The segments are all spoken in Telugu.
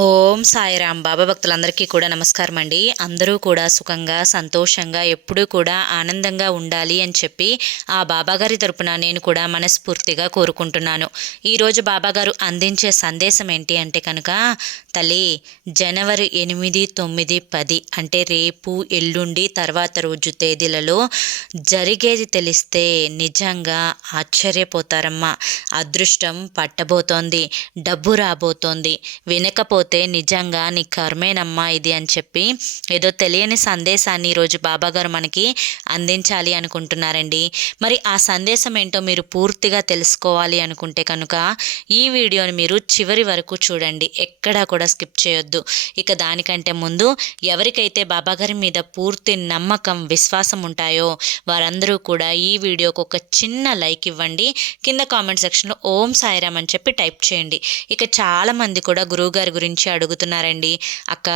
ఓం సాయిరాం. బాబా భక్తులందరికీ కూడా నమస్కారం అండి. అందరూ కూడా సుఖంగా సంతోషంగా ఎప్పుడూ కూడా ఆనందంగా ఉండాలి అని చెప్పి ఆ బాబాగారి తరపున నేను కూడా మనస్ఫూర్తిగా కోరుకుంటున్నాను. ఈరోజు బాబాగారు అందించే సందేశం ఏంటి అంటే కనుక, తల్లి, జనవరి 8, 9, 10 అంటే రేపు ఎల్లుండి తర్వాత రోజు తేదీలలో జరిగేది తెలిస్తే నిజంగా ఆశ్చర్యపోతారమ్మా. అదృష్టం పట్టబోతోంది, డబ్బు రాబోతోంది, వినకపోతే నిజంగా నీ కర్మేనమ్మా ఇది అని చెప్పి ఏదో తెలియని సందేశాన్ని ఈరోజు బాబాగారు మనకి అందించాలి అనుకుంటున్నారండి. మరి ఆ సందేశం ఏంటో మీరు పూర్తిగా తెలుసుకోవాలి అనుకుంటే కనుక ఈ వీడియోని మీరు చివరి వరకు చూడండి, ఎక్కడా కూడా స్కిప్ చేయొద్దు. ఇక దానికంటే ముందు ఎవరికైతే బాబాగారి మీద పూర్తి నమ్మకం విశ్వాసం ఉంటాయో వారందరూ కూడా ఈ వీడియోకి ఒక చిన్న లైక్ ఇవ్వండి. కింద కామెంట్ సెక్షన్లో ఓం సాయిరామ్ అని చెప్పి టైప్ చేయండి. ఇక చాలామంది కూడా గురువుగారి గురించి అడుగుతున్నారండి. అక్క,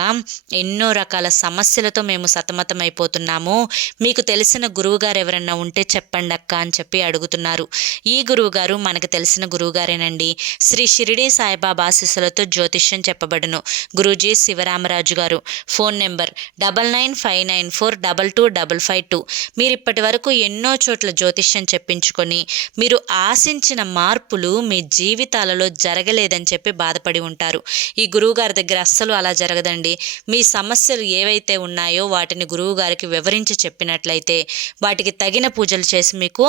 ఎన్నో రకాల సమస్యలతో మేము సతమతం అయిపోతున్నాము, మీకు తెలిసిన గురువుగారు ఎవరన్నా ఉంటే చెప్పండి అక్క అని చెప్పి అడుగుతున్నారు. ఈ గురువుగారు మనకు తెలిసిన గురువుగారేనండి. శ్రీ షిరిడి సాయిబాబా ఆశీస్సులతో జ్యోతిష్యం చెప్పబడును. గురూజీ శివరామరాజు గారు. Phone number 9959422552. మీరు ఇప్పటి వరకు ఎన్నో చోట్ల జ్యోతిష్యం చెప్పించుకొని మీరు ఆశించిన మార్పులు మీ జీవితాలలో జరగలేదని చెప్పి బాధపడి ఉంటారు. ఈ గురువుగారి దగ్గర అస్సలు అలా జరగదండి. మీ సమస్యలు ఏవైతే ఉన్నాయో వాటిని గురువుగారికి వివరించి చెప్పినట్లయితే వాటికి తగిన పూజలు చేసి మీకు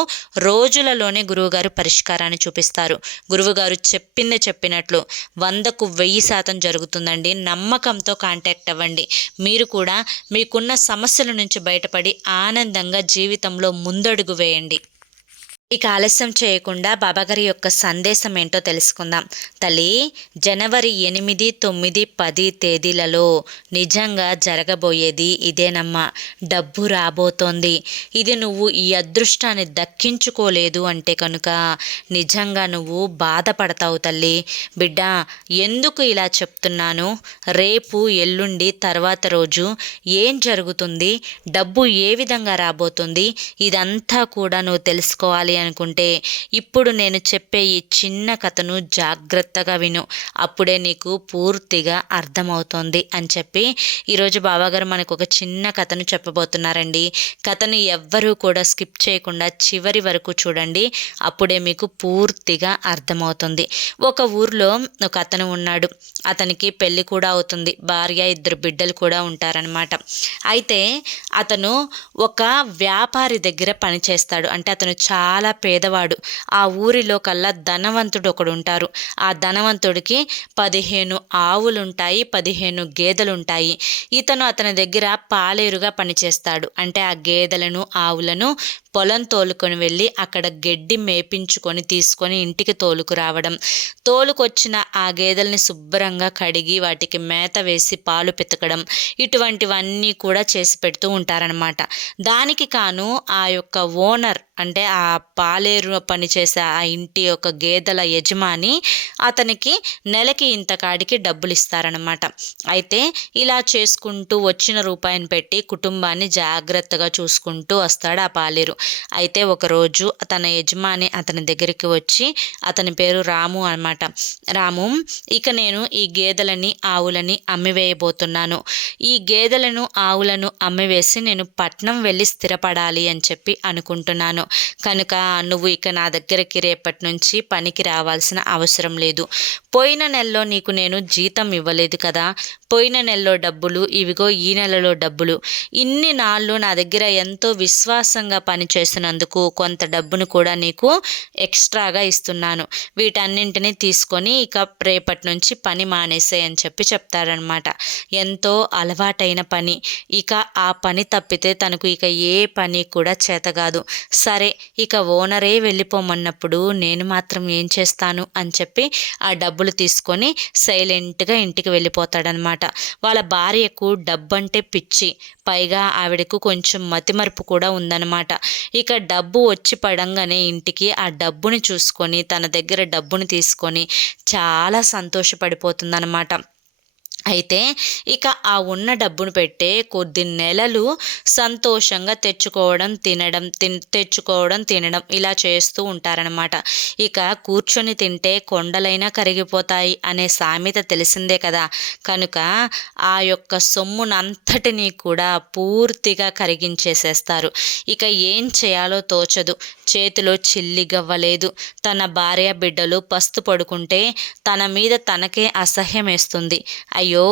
రోజులలోనే గురువుగారు పరిష్కారాన్ని చూపిస్తారు. గురువుగారు చెప్పింది చెప్పినట్లు 100కు 1000% జరుగుతుందండి. నమ్మకంతో కాంటాక్ట్ అవ్వండి. మీరు కూడా మీకున్న సమస్యల నుంచి బయటపడి ఆనందంగా జీవితంలో ముందడుగు వేయండి. ఇక ఆలస్యం చేయకుండా బాబాగారి యొక్క సందేశం ఏంటో తెలుసుకుందాం. తల్లి, జనవరి 8, 9, 10 తేదీలలో నిజంగా జరగబోయేది ఇదేనమ్మా. డబ్బు రాబోతోంది. ఇది నువ్వు ఈ అదృష్టాన్ని దక్కించుకోలేదు అంటే కనుక నిజంగా నువ్వు బాధపడతావు తల్లి. బిడ్డ, ఎందుకు ఇలా చెప్తున్నాను, రేపు ఎల్లుండి తర్వాత రోజు ఏం జరుగుతుంది, డబ్బు ఏ విధంగా రాబోతుంది, ఇదంతా కూడా నువ్వు తెలుసుకోవాలి అనుకుంటే ఇప్పుడు నేను చెప్పే ఈ చిన్న కథను జాగ్రత్తగా విను, అప్పుడే నీకు పూర్తిగా అర్థమవుతుంది అని చెప్పి ఈరోజు బాబాగారు మనకు ఒక చిన్న కథను చెప్పబోతున్నారండి. కథను ఎవ్వరూ కూడా స్కిప్ చేయకుండా చివరి వరకు చూడండి, అప్పుడే మీకు పూర్తిగా అర్థమవుతుంది. ఒక ఊర్లో ఒక అతను ఉన్నాడు. అతనికి పెళ్ళి కూడా అవుతుంది. భార్య, 2 బిడ్డలు కూడా ఉంటారనమాట. అయితే అతను ఒక వ్యాపారి దగ్గర పనిచేస్తాడు. అంటే అతను చాలా పేదవాడు. ఆ ఊరిలో కల్లా ధనవంతుడు ఒకడు ఉంటారు. ఆ ధనవంతుడికి 15 ఆవులుంటాయి, 15 గేదెలుంటాయి. ఇతను అతని దగ్గర పాలేరుగా పనిచేస్తాడు. అంటే ఆ గేదెలను ఆవులను పొలం తోలుకొని వెళ్ళి అక్కడ గడ్డి మేపించుకొని తీసుకొని ఇంటికి తోలుకు రావడం, తోలుకొచ్చిన ఆ గేదెల్ని శుభ్రంగా కడిగి వాటికి మేత వేసి పాలు పితకడం, ఇటువంటివన్నీ కూడా చేసి పెడుతూ ఉంటారనమాట. దానికి కాను ఆ యొక్క ఓనర్ అంటే ఆ పాలేరు పనిచేసే ఆ ఇంటి యొక్క గేదెల యజమాని అతనికి నెలకి ఇంత కాడికి డబ్బులు ఇస్తారనమాట. అయితే ఇలా చేసుకుంటూ వచ్చిన రూపాయిని పెట్టి కుటుంబాన్ని జాగ్రత్తగా చూసుకుంటూ వస్తాడు ఆ పాలేరు. అయితే ఒకరోజు తన యజమాని అతని దగ్గరికి వచ్చి, అతని పేరు రాము అనమాట. రాము, ఇక నేను ఈ గేదెలని ఆవులని అమ్మివేయబోతున్నాను. ఈ గేదెలను ఆవులను అమ్మివేసి నేను పట్నం వెళ్ళి స్థిరపడాలి అని చెప్పి అనుకుంటున్నాను. కనుక నువ్వు ఇక నా దగ్గరికి రేపటి నుంచి పనికి రావాల్సిన అవసరం లేదు. పోయిన నెలలో నీకు నేను జీతం ఇవ్వలేదు కదా, పోయిన నెలలో డబ్బులు ఇవిగో ఈ నెలలో డబ్బులు. ఇన్ని నాళ్ళు నా దగ్గర ఎంతో విశ్వాసంగా పనిచేసినందుకు కొంత డబ్బును కూడా నీకు ఎక్స్ట్రాగా ఇస్తున్నాను. వీటన్నింటినీ తీసుకొని ఇక రేపటి నుంచి పని మానేసే అని చెప్పి చెప్తారనమాట. ఎంతో అలవాటైన పని, ఇక ఆ పని తప్పితే తనకు ఇక ఏ పని కూడా చేతగాదు. సరే, ఇక ఓనరే వెళ్ళిపోమన్నప్పుడు నేను మాత్రం ఏం చేస్తాను అని చెప్పి ఆ డబ్బులు తీసుకొని సైలెంట్గా ఇంటికి వెళ్ళిపోతాడనమాట. వాళ్ళ భార్యకు డబ్బంటే పిచ్చి, పైగా ఆవిడకు కొంచెం మతిమరుపు కూడా ఉందన్నమాట. ఇక డబ్బు వచ్చి పడంగానే ఇంటికి ఆ డబ్బుని చూసుకొని తన దగ్గర డబ్బుని తీసుకొని చాలా సంతోషపడిపోతుందన్నమాట. అయితే ఇక ఆ ఉన్న డబ్బును పెట్టే కొద్ది నెలలు సంతోషంగా తెచ్చుకోవడం తినడం ఇలా చేస్తూ ఉంటారనమాట. ఇక కూర్చొని తింటే కొండలైనా కరిగిపోతాయి అనే సామెత తెలిసిందే కదా. కనుక ఆ యొక్క సొమ్మునంతటినీ కూడా పూర్తిగా కరిగించేసేస్తారు. ఇక ఏం చేయాలో తోచదు. చేతిలో చిల్లిగవ్వలేదు. తన భార్య బిడ్డలు పస్తు పడుకుంటే తన మీద తనకే అసహ్యం వేస్తుంది. అయ్యో,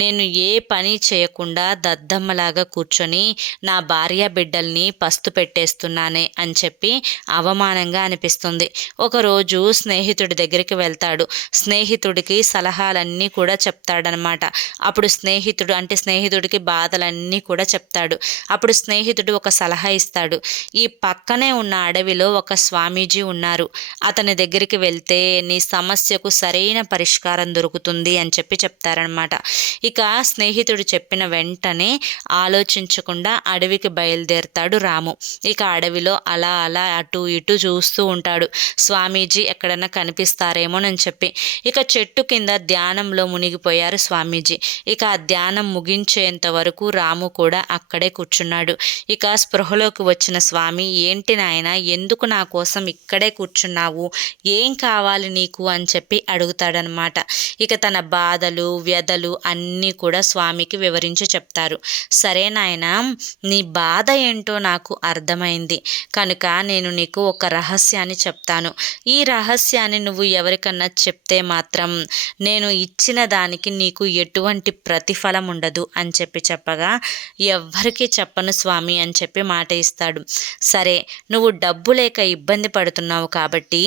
నేను ఏ పని చేయకుండా దద్దమ్మలాగా కూర్చొని నా భార్య బిడ్డల్ని పస్తు పెట్టేస్తున్నానే అని చెప్పి అవమానంగా అనిపిస్తుంది. ఒకరోజు స్నేహితుడి దగ్గరికి వెళ్తాడు. స్నేహితుడికి సలహాలన్నీ కూడా చెప్తాడనమాట. అప్పుడు స్నేహితుడికి బాధలన్నీ కూడా చెప్తాడు. అప్పుడు స్నేహితుడు ఒక సలహా ఇస్తాడు. ఈ పక్కనే ఉన్న అడవిలో ఒక స్వామీజీ ఉన్నారు. అతని దగ్గరికి వెళ్తే నీ సమస్యకు సరైన పరిష్కారం దొరుకుతుంది అని చెప్పి చెప్తారనమాట. ఇక స్నేహితుడు చెప్పిన వెంటనే ఆలోచించకుండా అడవికి బయలుదేరతాడు రాము. ఇక అడవిలో అలా అలా అటు ఇటు చూస్తూ ఉంటాడు, స్వామీజీ ఎక్కడన్నా కనిపిస్తారేమోనని చెప్పి. ఇక చెట్టు కింద ధ్యానంలో మునిగిపోయారు స్వామీజీ. ఇక ఆ ధ్యానం ముగించేంత వరకు రాము కూడా అక్కడే కూర్చున్నాడు. ఇక స్పృహలోకి వచ్చిన స్వామి, ఏంటి నాయనా, ఎందుకు నా కోసం ఇక్కడే కూర్చున్నావు, ఏం కావాలి నీకు అని చెప్పి అడుగుతాడనమాట. ఇక తన బాధలు వ్యధలు అన్నీ కూడా స్వామికి వివరించి చెప్తారు. సరే నాయనా, నీ బాధ ఏంటో నాకు అర్థమైంది కనుక నేను నీకు ఒక రహస్యాన్ని చెప్తాను. ఈ రహస్యాన్ని నువ్వు ఎవరికన్నా చెప్తే మాత్రం నేను ఇచ్చిన దానికి నీకు ఎటువంటి ప్రతిఫలం ఉండదు అని చెప్పి చెప్పగా, ఎవ్వరికీ చెప్పను స్వామి అని చెప్పి మాట ఇస్తాడు. సరే, నువ్వు డబ్బు లేక ఇబ్బంది పడుతున్నావు కాబట్టి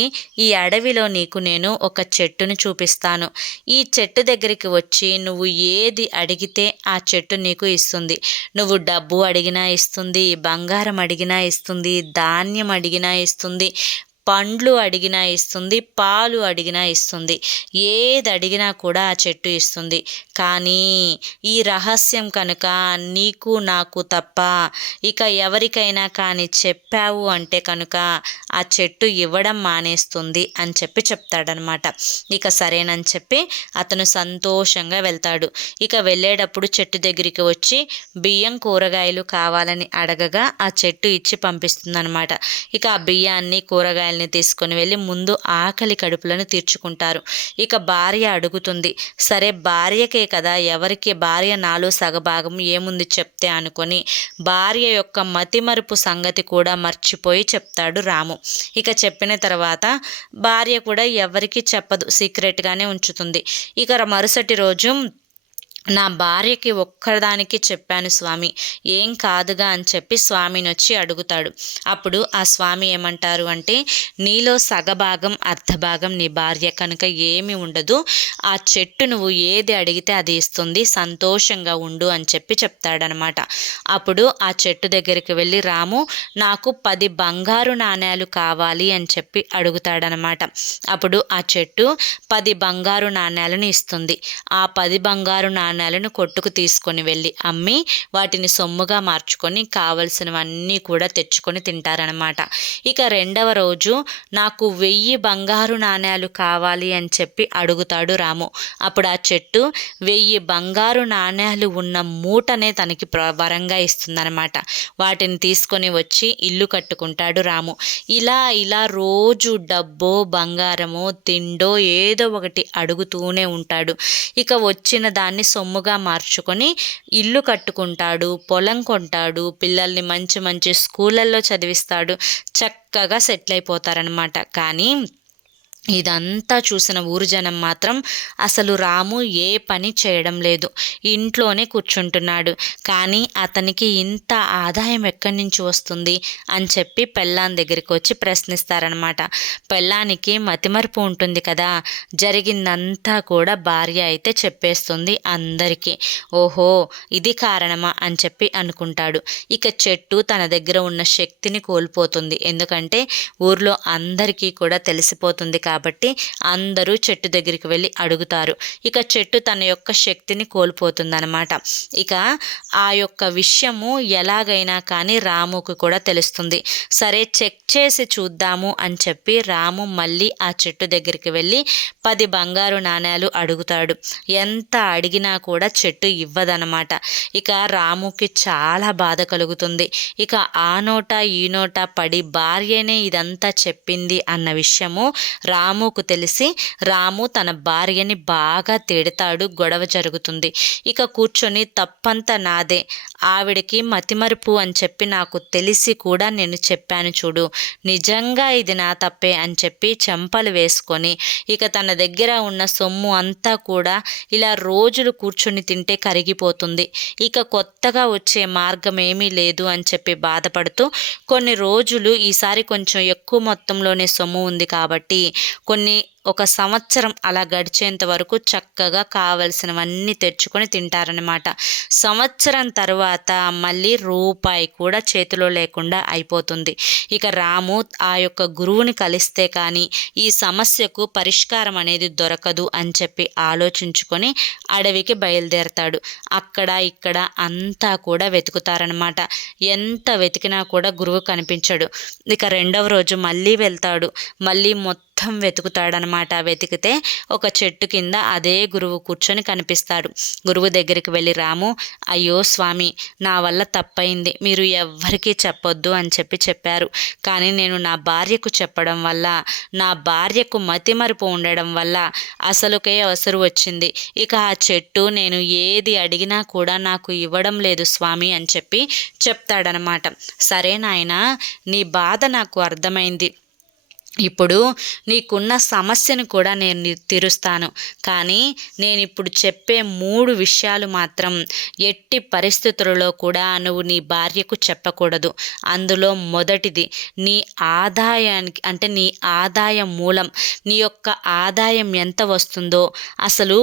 ఈ అడవిలో నీకు నేను ఒక చెట్టును చూపిస్తాను. ఈ చెట్టు దగ్గరికి వచ్చి నువ్వు ఏది అడిగితే ఆ చెట్టు నీకు ఇస్తుంది. నువ్వు డబ్బు అడిగినా ఇస్తుంది, బంగారం అడిగినా ఇస్తుంది, ధాన్యం అడిగినా ఇస్తుంది, పండ్లు అడిగినా ఇస్తుంది, పాలు అడిగినా ఇస్తుంది. ఏది అడిగినా కూడా ఆ చెట్టు ఇస్తుంది. కానీ ఈ రహస్యం కనుక నీకు నాకు తప్ప ఇక ఎవరికైనా కానీ చెప్పావు అంటే కనుక ఆ చెట్టు ఇవ్వడం మానేస్తుంది అని చెప్పి చెప్తాడనమాట. ఇక సరేనని చెప్పి అతను సంతోషంగా వెళ్తాడు. ఇక వెళ్ళేటప్పుడు చెట్టు దగ్గరికి వచ్చి బియ్యం కూరగాయలు కావాలని అడగగా ఆ చెట్టు ఇచ్చి పంపిస్తుందన్నమాట. ఇక ఆ బియ్యాన్ని కూరగాయలు తీసుకొని వెళ్ళి ముందు ఆకలి కడుపులను తీర్చుకుంటారు. ఇక భార్య అడుగుతుంది. సరే, భార్యకే కదా, ఎవరికి భార్య నాలో సగభాగం ఏముంది చెప్తే అనుకొని భార్య యొక్క మతిమరుపు సంగతి కూడా మర్చిపోయి చెప్తాడు రాము. ఇక చెప్పిన తర్వాత భార్య కూడా ఎవరికి చెప్పదు, సీక్రెట్గానే ఉంచుతుంది. ఇక మరుసటి రోజు, నా భార్యకి ఒక్కదానికి చెప్పాను స్వామి, ఏం కాదుగా అని చెప్పి స్వామిని వచ్చి అడుగుతాడు. అప్పుడు ఆ స్వామి ఏమంటారు అంటే, నీలో సగభాగం అర్ధభాగం నీ భార్య కనుక ఏమి ఉండదు, ఆ చెట్టు నువ్వు ఏది అడిగితే అది ఇస్తుంది, సంతోషంగా ఉండు అని చెప్పి చెప్తాడనమాట. అప్పుడు ఆ చెట్టు దగ్గరికి వెళ్ళి రాము, నాకు 10 బంగారు నాణేలు కావాలి అని చెప్పి అడుగుతాడనమాట. అప్పుడు ఆ చెట్టు 10 బంగారు నాణేలను ఇస్తుంది. ఆ 10 బంగారు నాణేలను కొట్టుకు తీసుకొని వెళ్ళి అమ్మి వాటిని సొమ్ముగా మార్చుకొని కావలసినవన్నీ కూడా తెచ్చుకొని తింటారనమాట. ఇక రెండవ రోజు, నాకు 1000 బంగారు నాణేలు కావాలి అని చెప్పి అడుగుతాడు రాము. అప్పుడు ఆ చెట్టు 1000 బంగారు నాణేలు ఉన్న మూటనే తనకి వరంగా ఇస్తుందనమాట. వాటిని తీసుకొని వచ్చి ఇల్లు కట్టుకుంటాడు రాము. ఇలా ఇలా రోజు డబ్బో బంగారమో తిండో ఏదో ఒకటి అడుగుతూనే ఉంటాడు. ఇక వచ్చిన దాన్ని సొమ్ముగా మార్చుకొని ఇల్లు కట్టుకుంటాడు, పొలం కొంటాడు, పిల్లల్ని మంచి మంచి స్కూళ్ళల్లో చదివిస్తాడు, చక్కగా సెటిల్ అయిపోతారనమాట. కానీ ఇదంతా చూసిన ఊరు జనం మాత్రం అసలు రాము ఏ పని చేయడం లేదు, ఇంట్లోనే కూర్చుంటున్నాడు, కానీ అతనికి ఇంత ఆదాయం ఎక్కడి నుంచి వస్తుంది అని చెప్పి పెళ్ళాం దగ్గరికి వచ్చి ప్రశ్నిస్తారనమాట. పెళ్ళానికి మతిమరుపు ఉంటుంది కదా, జరిగిందంతా కూడా భార్య అయితే చెప్పేస్తుంది అందరికీ. ఓహో, ఇది కారణమా అని చెప్పి అనుకుంటాడు. ఇక చెట్టు తన దగ్గర ఉన్న శక్తిని కోల్పోతుంది, ఎందుకంటే ఊర్లో అందరికీ కూడా తెలిసిపోతుంది కాబట్టి అందరూ చెట్టు దగ్గరికి వెళ్ళి అడుగుతారు. ఇక చెట్టు తన యొక్క శక్తిని కోల్పోతుందన్నమాట. ఇక ఆ యొక్క విషయము ఎలాగైనా కానీ రాముకు కూడా తెలుస్తుంది. సరే చెక్ చేసి చూద్దాము అని చెప్పి రాము మళ్ళీ ఆ చెట్టు దగ్గరికి వెళ్ళి 10 బంగారు నాణేలు అడుగుతాడు. ఎంత అడిగినా కూడా చెట్టు ఇవ్వదనమాట. ఇక రాముకి చాలా బాధ కలుగుతుంది. ఇక ఆ నోట ఈ నోట పడి భార్యనే ఇదంతా చెప్పింది అన్న విషయము రాముకు తెలిసి రాము తన భార్యని బాగా తిడతాడు. గొడవ జరుగుతుంది. ఇక కూర్చొని తప్పంతా నాదే, ఆవిడకి మతిమరుపు అని చెప్పి నాకు తెలిసి కూడా నేను చెప్పాను చూడు, నిజంగా ఇది నా తప్పే అని చెప్పి చెంపలు వేసుకొని ఇక తన దగ్గర ఉన్న సొమ్ము అంతా కూడా ఇలా రోజులు కూర్చొని తింటే కరిగిపోతుంది, ఇక కొత్తగా వచ్చే మార్గం ఏమీ లేదు అని చెప్పి బాధపడుతూ కొన్ని రోజులు ఈసారి కొంచెం ఎక్కువ మొత్తంలోనే సొమ్ము ఉంది కాబట్టి ఒక సంవత్సరం అలా గడిచేంత వరకు చక్కగా కావలసినవన్నీ తెచ్చుకొని తింటారనమాట. సంవత్సరం తర్వాత మళ్ళీ రూపాయి కూడా చేతిలో లేకుండా అయిపోతుంది. ఇక రాము ఆ యొక్క గురువుని కలిస్తే కానీ ఈ సమస్యకు పరిష్కారం అనేది దొరకదు అని చెప్పి ఆలోచించుకొని అడవికి బయలుదేరతాడు. అక్కడ ఇక్కడ అంతా కూడా వెతుకుతారనమాట. ఎంత వెతికినా కూడా గురువు కనిపించడు. ఇక రెండవ రోజు మళ్ళీ వెళ్తాడు. మళ్ళీ మొత్తం వెతుకుతాడనమాట. వెతికితే ఒక చెట్టు కింద అదే గురువు కూర్చొని కనిపిస్తాడు. గురువు దగ్గరికి వెళ్ళి రాము, అయ్యో స్వామి, నా వల్ల తప్పయింది, మీరు ఎవ్వరికీ చెప్పొద్దు అని చెప్పారు. కానీ నేను నా భార్యకు చెప్పడం వల్ల, నా భార్యకు మతిమరుపు ఉండడం వల్ల అసలుకే అవసరం వచ్చింది. ఇక ఆ చెట్టు నేను ఏది అడిగినా కూడా నాకు ఇవ్వడం లేదు స్వామి అని చెప్పి చెప్తాడనమాట. సరే నాయనా, నీ బాధ నాకు అర్థమైంది. ఇప్పుడు నీకున్న సమస్యను కూడా నేను తీరుస్తాను. కానీ నేను ఇప్పుడు చెప్పే 3 విషయాలు మాత్రం ఎట్టి పరిస్థితులలో కూడా నువ్వు నీ భార్యకు చెప్పకూడదు. అందులో మొదటిది, నీ ఆదాయానికి అంటే నీ ఆదాయ మూలం, నీ యొక్క ఆదాయం ఎంత వస్తుందో, అసలు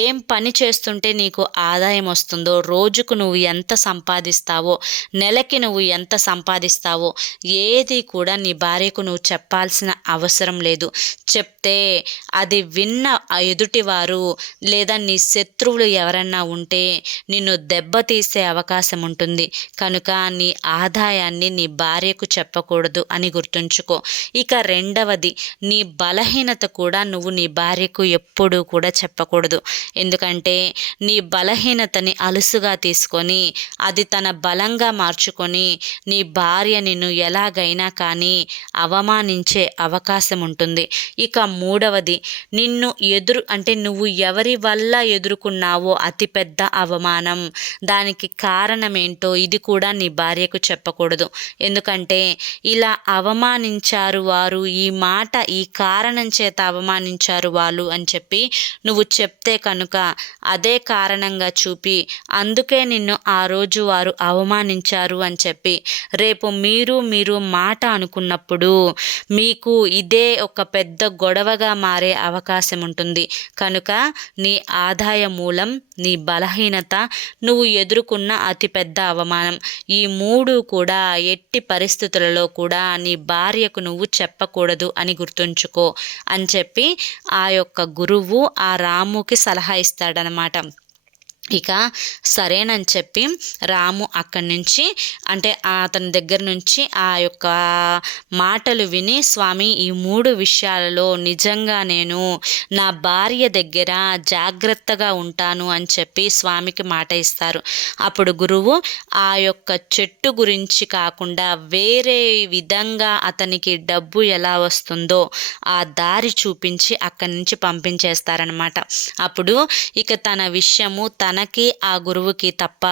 ఏం పని చేస్తుంటే నీకు ఆదాయం వస్తుందో, రోజుకు నువ్వు ఎంత సంపాదిస్తావో, నెలకి నువ్వు ఎంత సంపాదిస్తావో ఏది కూడా నీ భార్యకు నువ్వు చెప్పాల్సిన అవసరం లేదు. చెప్తే అది విన్న ఎదుటివారు లేదా నీ శత్రువులు ఎవరన్నా ఉంటే నిన్ను దెబ్బతీసే అవకాశం ఉంటుంది. కనుక నీ ఆదాయాన్ని నీ భార్యకు చెప్పకూడదు అని గుర్తుంచుకో. ఇక రెండవది, నీ బలహీనత కూడా నువ్వు నీ భార్యకు ఎప్పుడూ కూడా చెప్పకూడదు. ఎందుకంటే నీ బలహీనతని అలుసుగా తీసుకొని అది తన బలంగా మార్చుకొని నీ భార్య నిన్ను ఎలాగైనా కానీ అవమానించే అవకాశం ఉంటుంది. ఇక మూడవది, నిన్ను నువ్వు ఎవరి వల్ల ఎదుర్కొన్నావో అతిపెద్ద అవమానం, దానికి కారణమేంటో ఇది కూడా నీ భార్యకు చెప్పకూడదు. ఎందుకంటే ఇలా అవమానించారు వారు, ఈ మాట ఈ కారణం చేత అవమానించారు వాళ్ళు అని చెప్పి నువ్వు చెప్తే కనుక అదే కారణంగా చూపి అందుకే నిన్ను ఆ రోజు వారు అవమానించారు అని చెప్పి రేపు మీరు మాట అనుకున్నప్పుడు మీకు ఇదే ఒక పెద్ద గొడవగా మారే అవకాశం ఉంటుంది. కనుక నీ ఆదాయ మూలం, నీ బలహీనత, నువ్వు ఎదుర్కొన్న అతిపెద్ద అవమానం, ఈ 3 కూడా ఎట్టి పరిస్థితులలో కూడా నీ భార్యకు నువ్వు చెప్పకూడదు అని గుర్తుంచుకో అని చెప్పి ఆ యొక్క గురువు ఆ రాముకి సలహా ఇస్తాడనమాట. ఇక సరేనని చెప్పి రాము అక్కడి నుంచి అంటే అతని దగ్గర నుంచి ఆ యొక్క మాటలు విని, స్వామి ఈ 3 విషయాలలో నిజంగా నేను నా భార్య దగ్గర జాగ్రత్తగా ఉంటాను అని చెప్పి స్వామికి మాట ఇస్తారు. అప్పుడు గురువు ఆ యొక్క చెట్టు గురించి కాకుండా వేరే విధంగా అతనికి డబ్బు ఎలా వస్తుందో ఆ దారి చూపించి అక్కడి నుంచి పంపించేస్తారనమాట. అప్పుడు ఇక తన విషయము తనకి ఆ గురువుకి తప్ప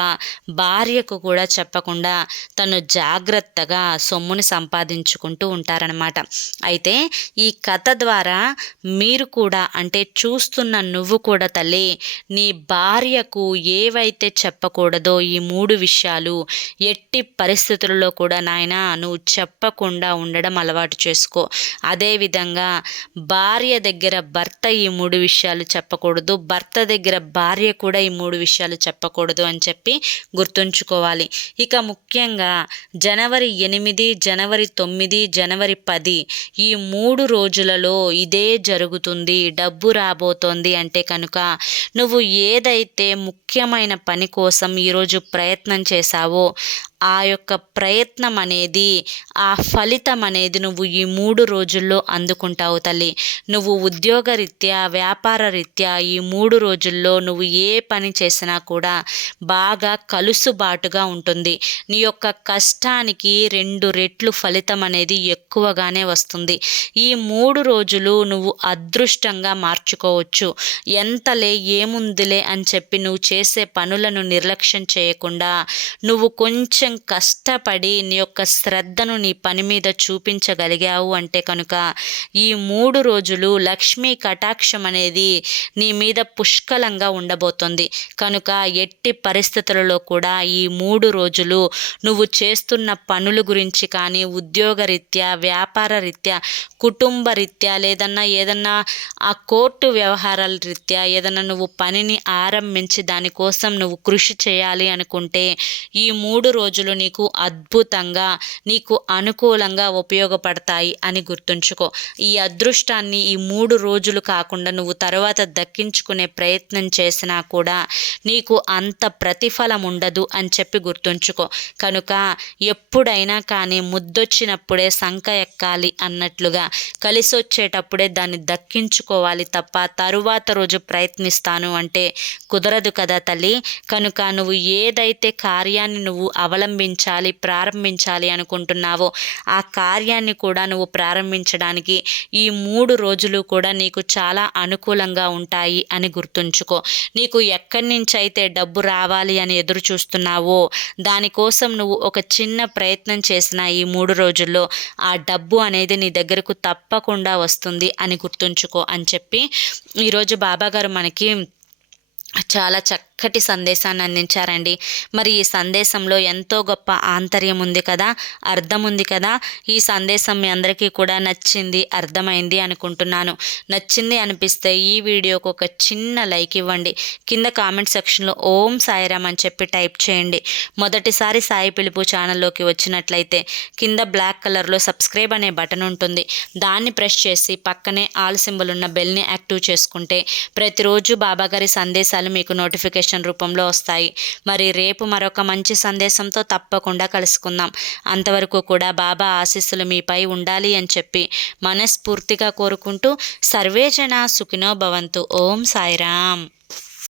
భార్యకు కూడా చెప్పకుండా తను జాగ్రత్తగా సొమ్ముని సంపాదించుకుంటూ ఉంటారనమాట. అయితే ఈ కథ ద్వారా మీరు కూడా అంటే చూస్తున్న నువ్వు కూడా తల్లి, నీ భార్యకు ఏవైతే చెప్పకూడదో ఈ 3 విషయాలు ఎట్టి పరిస్థితుల్లో కూడా నాయనా నువ్వు చెప్పకుండా ఉండడం అలవాటు చేసుకో. అదేవిధంగా భార్య దగ్గర భర్త ఈ 3 విషయాలు చెప్పకూడదు, భర్త దగ్గర భార్య కూడా ఈ 3 విషయాలు చెప్పకూడదు అని చెప్పి గుర్తుంచుకోవాలి. ఇక ముఖ్యంగా జనవరి 8, జనవరి 9, జనవరి 10 ఈ 3 రోజులలో ఇదే జరుగుతుంది, డబ్బు రాబోతోంది అంటే కనుక నువ్వు ఏదైతే ముఖ్యమైన పని కోసం ఈరోజు ప్రయత్నం చేశావో ఆ యొక్క ప్రయత్నం అనేది, ఆ ఫలితం అనేది నువ్వు ఈ 3 రోజుల్లో అందుకుంటావు తల్లి. నువ్వు ఉద్యోగరీత్యా, వ్యాపార రీత్యా ఈ 3 రోజుల్లో నువ్వు ఏ పని చేసినా కూడా బాగా కలుసుబాటుగా ఉంటుంది. నీ యొక్క కష్టానికి 2 రెట్లు ఫలితం అనేది ఎక్కువగానే వస్తుంది. ఈ 3 రోజులు నువ్వు అదృష్టంగా మార్చుకోవచ్చు. ఎంతలే ఏముందిలే అని చెప్పి నువ్వు చేసే పనులను నిర్లక్ష్యం చేయకుండా నువ్వు కొంచెం కష్టపడి నీ యొక్క శ్రద్ధను నీ పని మీద చూపించగలిగావు అంటే కనుక ఈ 3 రోజులు లక్ష్మీ కటాక్షం అనేది నీ మీద పుష్కలంగా ఉండబోతుంది. కనుక ఎట్టి పరిస్థితులలో కూడా ఈ 3 రోజులు నువ్వు చేస్తున్న పనుల గురించి కానీ, ఉద్యోగరీత్యా, వ్యాపార రీత్యా, కుటుంబ రీత్యా, ఏదన్నా ఆ కోర్టు వ్యవహారాల రీత్యా ఏదన్నా నువ్వు పనిని ఆరంభించి దానికోసం నువ్వు కృషి చేయాలి అనుకుంటే ఈ 3 రోజులు నీకు అద్భుతంగా, నీకు అనుకూలంగా ఉపయోగపడతాయి అని గుర్తుంచుకో. ఈ అదృష్టాన్ని ఈ 3 రోజులు కాకుండా నువ్వు తర్వాత దక్కించుకునే ప్రయత్నం చేసినా కూడా నీకు అంత ప్రతిఫలం ఉండదు అని చెప్పి గుర్తుంచుకో. కనుక ఎప్పుడైనా కానీ ముద్దొచ్చినప్పుడే సంక ఎక్కాలి అన్నట్లుగా కలిసొచ్చేటప్పుడే దాన్ని దక్కించుకోవాలి తప్ప తరువాత రోజు ప్రయత్నిస్తాను అంటే కుదరదు కదా తల్లి. కనుక నువ్వు ఏదైతే కార్యాన్ని నువ్వు ప్రారంభించాలి అనుకుంటున్నావో ఆ కార్యాన్ని కూడా నువ్వు ప్రారంభించడానికి ఈ 3 రోజులు కూడా నీకు చాలా అనుకూలంగా ఉంటాయి అని గుర్తుంచుకో. నీకు ఎక్కడి నుంచి అయితే డబ్బు రావాలి అని ఎదురు చూస్తున్నావో దానికోసం నువ్వు ఒక చిన్న ప్రయత్నం చేసిన ఈ 3 రోజుల్లో ఆ డబ్బు అనేది నీ దగ్గరకు తప్పకుండా వస్తుంది అని గుర్తుంచుకో అని చెప్పి ఈరోజు బాబాగారు మనకి చాలా చక్కటి సందేశాన్ని అందించారండి. మరి ఈ సందేశంలో ఎంతో గొప్ప ఆంతర్యం ఉంది కదా, అర్థం ఉంది కదా. ఈ సందేశం మీ అందరికీ కూడా నచ్చింది, అర్థమైంది అనుకుంటున్నాను. నచ్చింది అనిపిస్తే ఈ వీడియోకి ఒక చిన్న లైక్ ఇవ్వండి. కింద కామెంట్ సెక్షన్లో ఓం సాయిరామ్ అని చెప్పి టైప్ చేయండి. మొదటిసారి సాయి పిలుపు ఛానల్లోకి వచ్చినట్లయితే కింద బ్లాక్ కలర్లో సబ్స్క్రైబ్ అనే బటన్ ఉంటుంది. దాన్ని ప్రెస్ చేసి పక్కనే ఆల్ సింబల్ ఉన్న బెల్ని యాక్టివ్ చేసుకుంటే ప్రతిరోజు బాబాగారి సందేశాలు మీకు నోటిఫికేషన్ రూపంలో వస్తాయి. మరి రేపు మరొక మంచి సందేశంతో తప్పకుండా కలుసుకుందాం. అంతవరకు కూడా బాబా ఆశీస్సులు మీపై ఉండాలి అని చెప్పి మనస్ఫూర్తిగా కోరుకుంటూ సర్వేజన సుఖినో భవంతు. ఓం సాయిరామ్.